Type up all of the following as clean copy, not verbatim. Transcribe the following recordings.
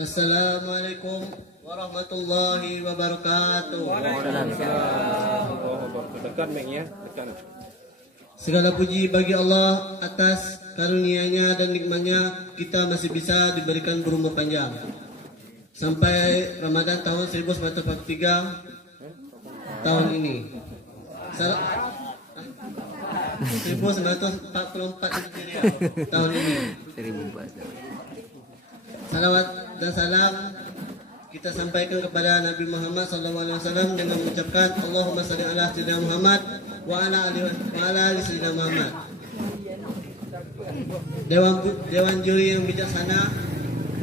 Assalamualaikum warahmatullahi wabarakatuh. Segala puji bagi Allah atas karunia-Nya dan nikmat-Nya kita masih bisa diberikan berumur panjang sampai Ramadan tahun 1943 tahun ini. 1944 Hijriah tahun ini. Salawat dan salam kita sampaikan kepada Nabi Muhammad SAW dengan mengucapkan Allahumma shalli ala sayyidina Muhammad wa ala ali sayyidina Muhammad. Dewan juri yang bijaksana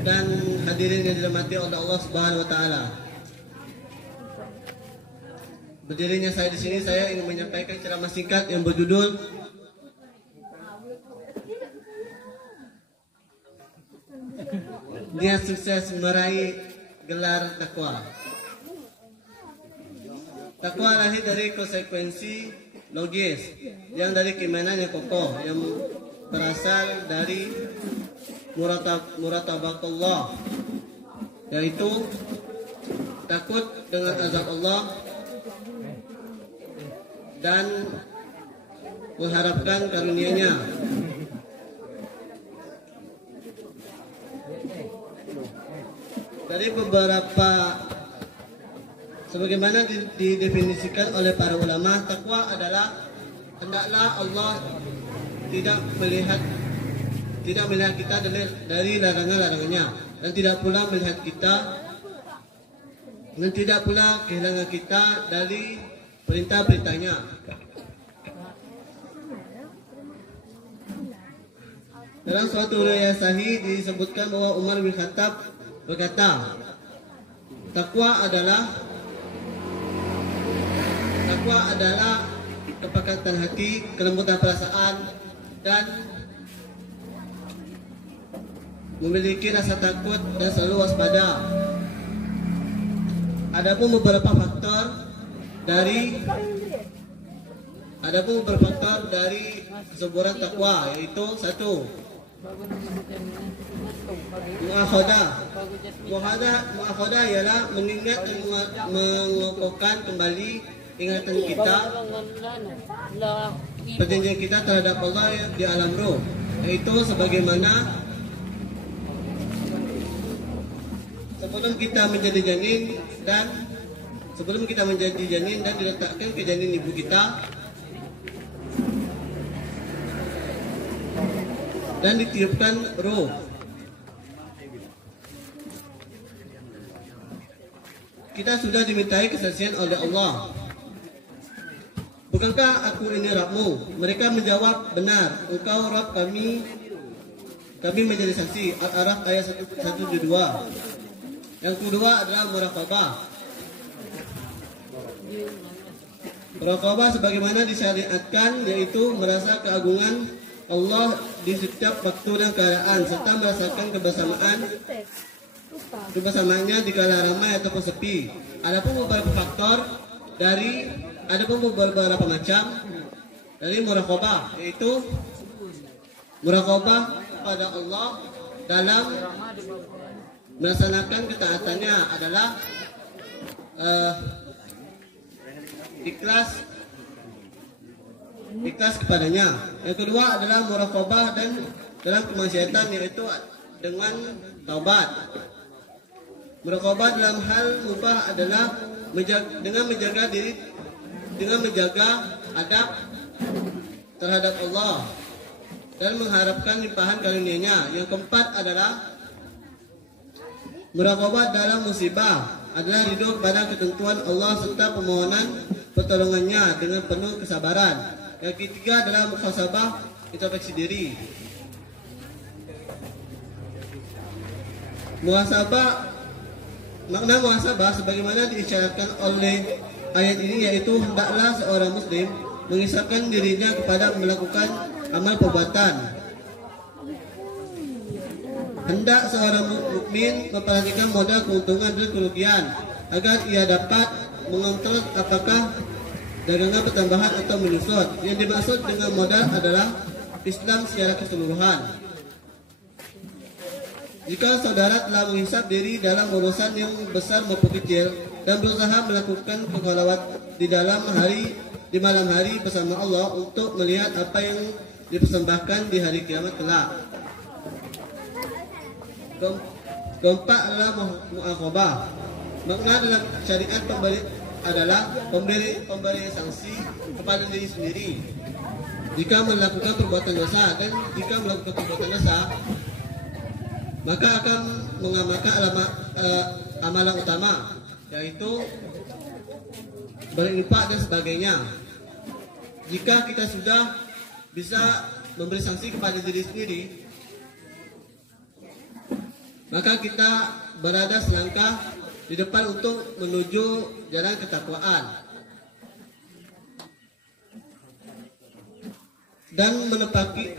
dan hadirin yang dirahmati oleh Allah Subhanahu wa taala. Berdirinya saya di sini, saya ingin menyampaikan ceramah singkat yang berjudul Niat sukses meraih gelar takwa. Takwa lahir dari konsekuensi logis yang dari keimanan yang kokoh yang berasal dari muraqabatullah, yaitu takut dengan azab Allah dan mengharapkan karunia-Nya. Dari beberapa sebagaimana didefinisikan oleh para ulama, takwa adalah hendaklah Allah tidak melihat kita dari larangan-larangannya dan tidak pula melihat kita dan tidak pula kehilangan kita dari perintah-perintahnya. Dalam suatu riwayat sahih disebutkan bahwa Umar bin Khattab berkata, takwa adalah kepekatan hati, kelembutan perasaan, dan memiliki rasa takut dan selalu waspada. Adapun beberapa faktor dari kesuburan takwa, yaitu satu, muakhadah ialah mengingat dan mengokohkan kembali ingatan kita, perjanjian kita terhadap Allah di alam roh, yaitu sebagaimana sebelum kita menjadi janin dan diletakkan ke janin ibu kita dan ditiupkan roh. Kita sudah dimintai kesaksian oleh Allah. Bukankah aku ini Rabbmu? Mereka menjawab, benar, engkau Rabb kami menjadi saksi. Al-A'raf ayat 172. Yang kedua adalah muraqabah. Muraqabah sebagaimana disyariatkan, yaitu merasa keagungan Allah di setiap waktu dan keadaan serta merasakan kebersamaannya di kala ramai ataupun sepi. Adapun beberapa macam dari muraqabah, yaitu muraqabah kepada Allah dalam melaksanakan ketaatannya adalah ikhlas kepadanya. Yang kedua adalah muraqabah dan dalam kemaksiatan, yaitu dengan taubat. Muraqabah dalam hal mubah adalah dengan menjaga adab terhadap Allah dan mengharapkan limpahan karunia-Nya. Yang keempat adalah muraqabah dalam musibah, adalah ridho kepada ketentuan Allah serta permohonan pertolongannya dengan penuh kesabaran. Yang ketiga adalah muhasabah, introspeksi diri. Makna muhasabah sebagaimana diisyaratkan oleh ayat ini, yaitu hendaklah seorang muslim mengisahkan dirinya kepada melakukan amal perbuatan Hendak seorang mukmin memperhatikan modal keuntungan dan kerugian agar ia dapat mengontrol apakah dagangan pertambahan atau menyusut. Yang dimaksud dengan modal adalah Islam secara keseluruhan. Jika saudara telah menghisap diri dalam urusan yang besar maupun kecil dan berusaha melakukan kekhalwat di malam hari bersama Allah untuk melihat apa yang dipersembahkan di hari kiamat kelak. Keempat adalah mu'aqabah. Makna dalam syariat adalah pemberi sanksi kepada diri sendiri jika melakukan perbuatan dosa, dan jika melakukan perbuatan dosa maka akan mengamalkan amalan utama, yaitu berinfak dan sebagainya. Jika kita sudah bisa memberi sanksi kepada diri sendiri, maka kita berada selangkah di depan untuk menuju jalan ketakwaan dan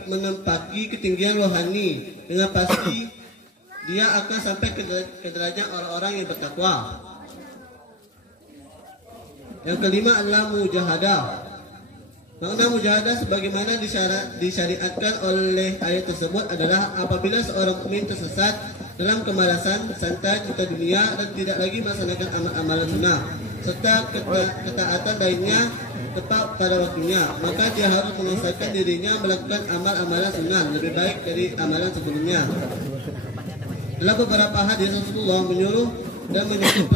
menempati ketinggian rohani. Dengan pasti dia akan sampai ke derajat orang-orang yang bertakwa. Yang kelima adalah mujahadah. Makna mujahadah sebagaimana disyariatkan oleh ayat tersebut adalah apabila seorang mukmin tersesat dalam kemalasan, santai, cinta dunia, dan tidak lagi melaksanakan amalan sunnah serta ketaatan lainnya tepat pada waktunya, maka dia harus mengusahakan dirinya melakukan amal-amalan sunnah lebih baik dari amalan sebelumnya. Dalam beberapa hadis Rasulullah menyuruh dan menyuruh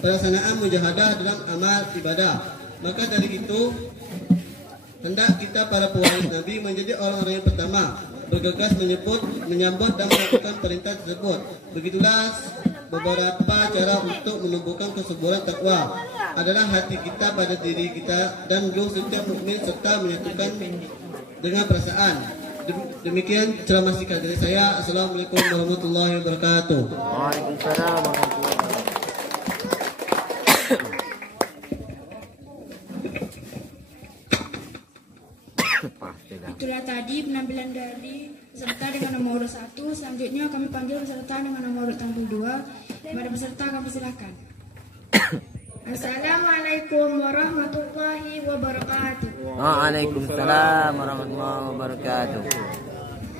pelaksanaan mujahadah dalam amal ibadah. Maka dari itu hendak kita para pewaris Nabi menjadi orang-orang yang pertama bergegas menyambut dan melakukan perintah tersebut. Begitulah beberapa cara untuk menumbuhkan kesuburan takwa adalah hati kita pada diri kita dan ruh setiap mukmin serta menyatukan dengan perasaan. Demikian ceramah singkat dari saya. Assalamualaikum warahmatullahi wabarakatuh. Waalaikumsalam warahmatullahi wabarakatuh. Itulah tadi penampilan dari peserta dengan nomor 1. Selanjutnya kami panggil peserta dengan nomor tanggal 2. Kepada peserta kami silakan. Assalamualaikum warahmatullahi wabarakatuh. Waalaikumsalam warahmatullahi wabarakatuh.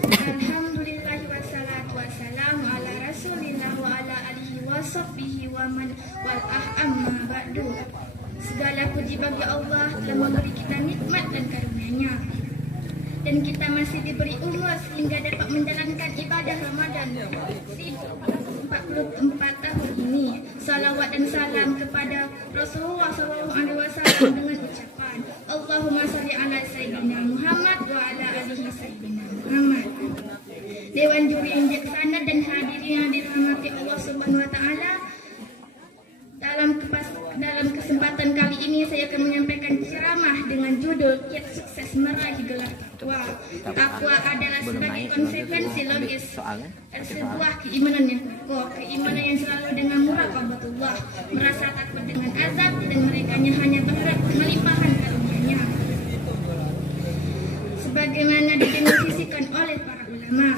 Alhamdulillah wassalatu wassalamu ala rasulillah wa ala alihi wa sahbihi wa man wal amma ba'du. Segala puji bagi Allah telah memberi kita nikmat dan karunia-Nya, dan kita masih diberi umur sehingga dapat menjalankan ibadah Ramadan 44 tahun ini. Salawat dan salam kepada Rasulullah SAW dengan ucapan Allahumma salli ala Sayyidina Muhammad wa ala alihi Sayyidina Muhammad. Dewan juri yang bijaksana dan hadirin yang dirahmati Allah Subhanahu wa taala, dalam kesempatan kali ini saya akan menyampaikan ceramah dengan judul Kiat Sukses Meraih Gelar Takwa. Takwa adalah sebagai konsekuensi logis sebuah keimanan yang kokoh, keimanan yang selalu dengan muraqabatullah, merasa takut dengan azab, dan mereka hanya berharap melimpahkan karunia-Nya. Sebagaimana didefinisikan oleh para ulama,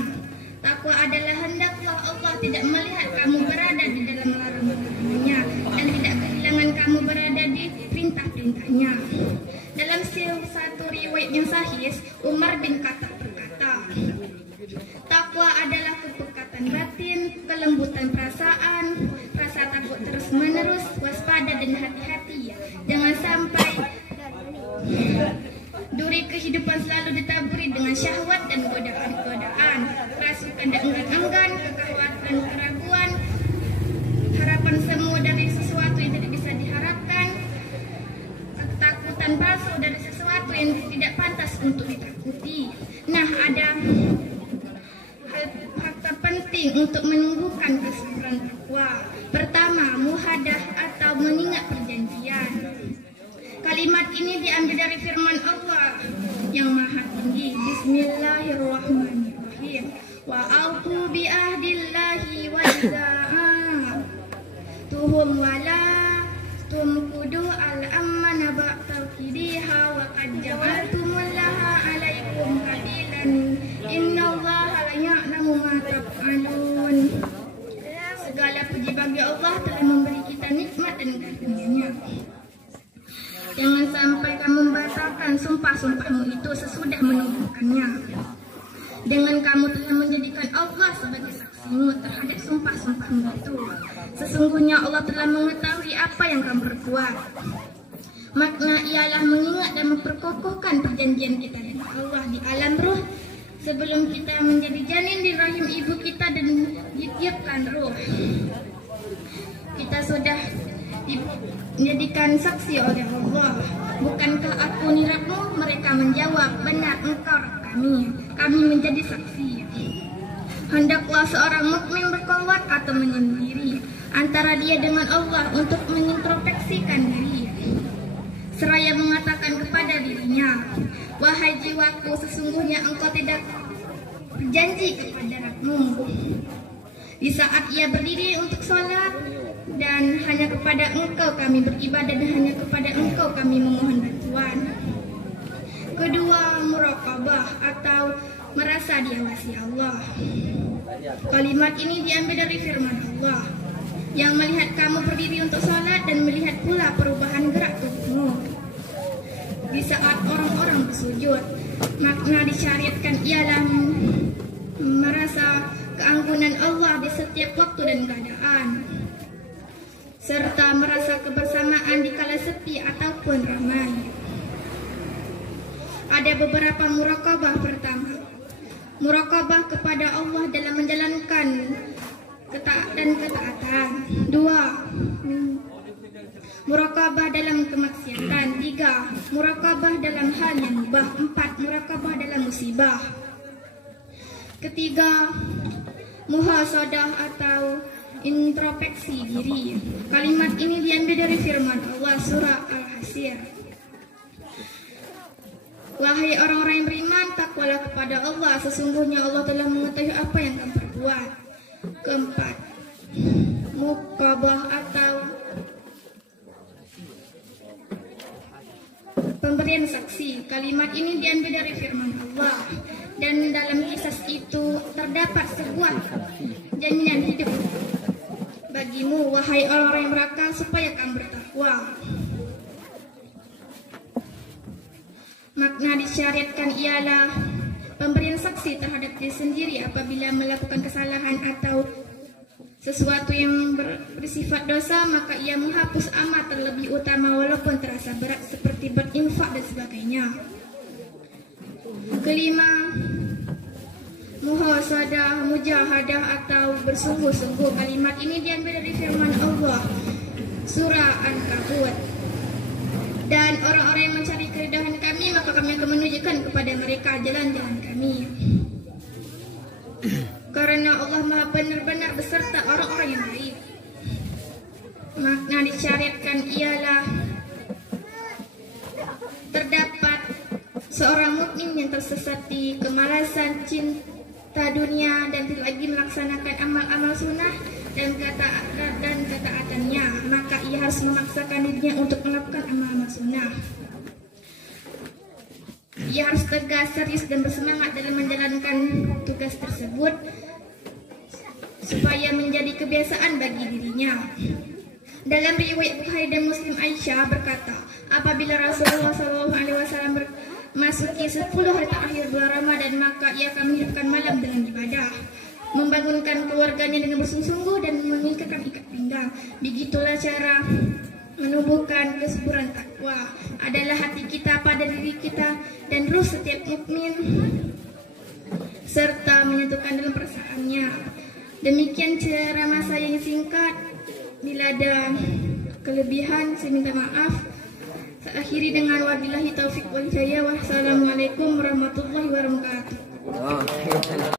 takwa adalah hendaklah Allah tidak melihat kamu berada di dalam larangan-larangannya dan tidak kehilangan kamu berada di perintah-perintahnya. Dalam satu riwayat yang sahih, Umar bin Khattab berkata, takwa adalah kepekatan batin, kelembutan perasaan, rasa takut terus-menerus, waspada dan hati-hati. Jangan sampai duri kehidupan selalu ditaburi dengan syahwat dan godaan-godaan, kerasukan dan enggan-enggan, kekhawatiran, keraguan, harapan semu dari sesuatu yang tidak bisa diharapkan, ketakutan palsu dari sesuatu yang tidak pantas untuk ditakuti. Nah, ada hal terpenting untuk menumbuhkan kesuburan takwa. Pertama, muhadah atau mengingat perjanjian. Kalimat ini diambil dari firman Allah yang maha tinggi. Bismillahirrahmanirrahim. Wa aufu bi ahdillahi wa tuhum wala tumkudu al-ammana ba'tawkidiha wa qad jawaltumullaha alaikum hadilan innallaha la ya'lamu Jangan sampai kamu membatalkan sumpah-sumpahmu itu sesudah menubuhkannya. Dengan kamu telah menjadikan Allah sebagai saksimu terhadap sumpah-sumpahmu itu. Sesungguhnya Allah telah mengetahui apa yang kamu perbuat. Makna ialah mengingat dan memperkokohkan perjanjian kita dengan Allah di alam ruh sebelum kita menjadi janin di rahim ibu kita dan ditiupkan ruh. Kita sudah dijadikan saksi oleh Allah. Bukankah aku ni Rabbmu? Mereka menjawab, benar engkau Rabb kami. Kami menjadi saksi. Hendaklah seorang mukmin berkhulwat atau menyendiri antara dia dengan Allah untuk mengintrospeksikan diri, seraya mengatakan kepada dirinya, wahai jiwaku, sesungguhnya engkau tidak berjanji kepada Rabbmu di saat ia berdiri untuk sholat, dan hanya kepada engkau kami beribadah, dan hanya kepada engkau kami memohon bantuan. Kedua, muraqabah atau merasa diawasi Allah. Kalimat ini diambil dari firman Allah yang melihat kamu berdiri untuk sholat dan melihat pula perubahan gerak tubuhmu di saat orang-orang bersujud. Makna disyariatkan ialah merasa keanggunan Allah di setiap waktu dan keadaan, serta merasa kebersamaan di kala sepi ataupun ramai. Ada beberapa muraqabah. Pertama, muraqabah kepada Allah dalam menjalankan ketaatan. Dua, muraqabah dalam kemaksiatan. Tiga, muraqabah dalam hal yang mubah. Empat, muraqabah dalam musibah. Ketiga, muhasadah atau introspeksi diri. Kalimat ini diambil dari firman Allah surah Al-Hasir. Wahai orang-orang yang beriman, takwalah kepada Allah, sesungguhnya Allah telah mengetahui apa yang kamu perbuat. Keempat, muqabah atau pemberian saksi. Kalimat ini diambil dari firman Allah, dan dalam kisah itu terdapat sebuah jaminan hidup bagimu, wahai orang-orang yang berakal, supaya kamu bertakwa. Makna disyariatkan ialah pemberian saksi terhadap diri sendiri apabila melakukan kesalahan atau sesuatu yang bersifat dosa, maka ia menghapus amal terlebih utama walaupun terasa berat seperti berinfak dan sebagainya. Kelima, muhasadah, mujahadah atau bersungguh-sungguh. Kalimat ini diambil dari firman Allah surah An-Kabut. Dan orang-orang yang mencari keridhaan kami, maka kami akan menunjukkan kepada mereka jalan-jalan kami. Karena Allah Maha benar-benar beserta orang-orang yang baik. Makna disyariatkan ialah terdapat seorang mukmin yang tersesat di kemalasan, cinta dunia, dan tidak lagi melaksanakan amal-amal sunnah dan ketaatannya, maka ia harus memaksakan dirinya untuk melakukan amal-amal sunnah. Ia harus tegas, serius, dan bersemangat dalam menjalankan tugas tersebut supaya menjadi kebiasaan bagi dirinya. Dalam riwayat Bukhari dan Muslim, Aisyah berkata, apabila Rasulullah SAW memasuki 10 hari terakhir bulan Ramadan, maka ia akan menghidupkan malam dengan ibadah, membangunkan keluarganya dengan bersungguh-sungguh dan memikirkan ikat pinggang. Begitulah cara menumbuhkan kesuburan takwa adalah hati kita pada diri kita dan ruh setiap mukmin, serta menyatukan dalam perasaannya. Demikian ceramah saya yang singkat. Bila ada kelebihan saya minta maaf. Saya akhiri dengan wabillahi taufik wal hidayah. Wassalamualaikum warahmatullahi wabarakatuh.